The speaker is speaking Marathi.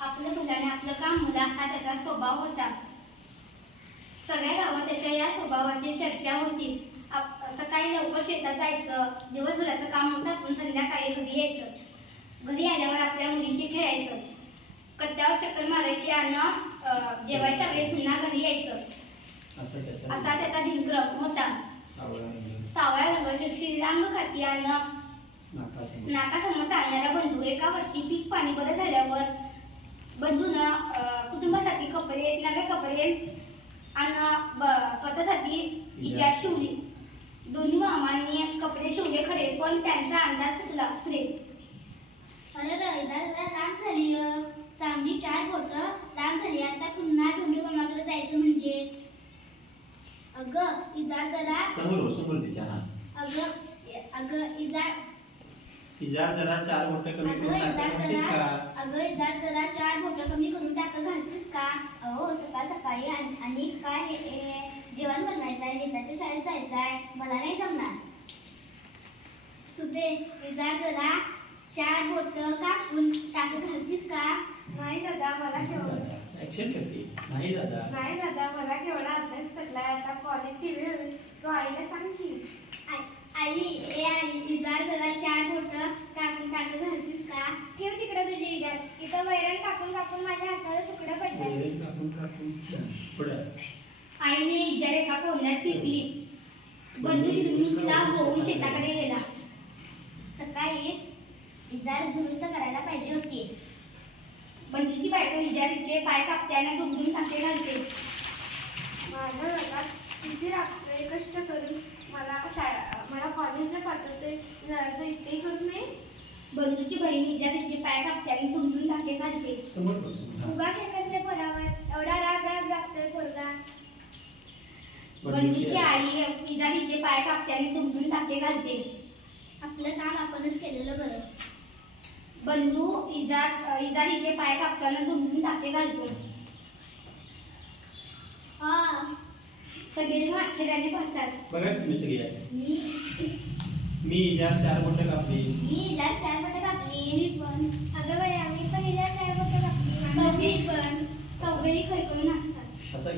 आपलं फुलाने आपलं काम मुला हा त्याचा स्वभाव होता. सगळ्या गावात त्याच्या या स्वभावाची चर्चा होती. सकाळी लवकर शेतात जायचं, दिवसभराचं काम होतं, आपण संध्याकाळी घरी यायचं. घरी आल्यावर आपल्या मुलीशी खेळायचं, कट्ट्यावर चक्कर मारायची आणि जेवायच्या वेळी पुन्हा घरी यायचं. असा त्याचा दिनक्रम होता. सावळ्या रंगाची श्रीरांग खाती आणि नाकासमोर चालणारा बंधू. एका वर्षी पीक पाणी बरं झाल्यावर बंधूनं कुटुंबासाठी नवे कपडे आणि स्वतःसाठी इजा शिवली. दोन्ही मामांनी कपडे शिवले खरे, पण त्यांचा अंदाज सुटला पुढे. अरे लांब झाली, चांगली 4 बोट लांब झाली. आता पुन्हा धोंडू मामाकडे जायचं म्हणजे. अगं इजार जरा समोर तिच्या. अगं इजार जरा 4 बोट कमी करून टाकतेस का? अगं इजार जरा 4 बोट कमी करून घालतेस का? अहो सकाळी आणि काय जेवण बनवायचंय, नेताच्या शाळेत जायचंय, मला नाही जमणार. सुबे इजार जरा 4 बोट कापून घालतीस का? नाही दादा, मला केवढा ऍक्शन करते. नाही दादा, मला केवढा अभ्यास पडलाय. आता कॉलेजची वेळ होईल, तो आईला सांग की. आई इजार जरा 4 बोट कापून घालतीस का? ठेव तिकडे तुझी इजा. इथं वैरण कापून कापून माझ्या हाताला तुकडं पडतात. आईने इजा एका कोंड्यात फेकली. बंधू हिरमुसला होऊन शेताकडे गेला. सकाळी इजार दुरुस्त करायला पाहिजे होती. बंधूची बायको इजारीचे पाय कापते आणि दुमदून टाके घालते. माझा दादा किती राबतोय, कष्ट करून मला कॉलेजला पाठवतोय, घराचं इथे करत नाही. बंधूची बहीण इजारीचे पाय कापते आणि दुमदून टाके घालते. उगा खेकसले पोरावर एवढा राग लागतोय पोरगा. बंधूची आई इजारीचे पाय कापते आणि दुमदून टाके घालते. आपलं काम आपणच केलेलं बरं. बंधू इजारीचे पाय कापताना दुमदून टाके घालतो. सगळे आश्चर्याने पाहतात. बघा तुम्ही सगळे. मी मी इजार 4 बोट कापली. इजार 4 बोट कापली. मी पण. अगं बाई, आम्ही पण इजार 4 बोट कापली. चौघेही खैकून असतात.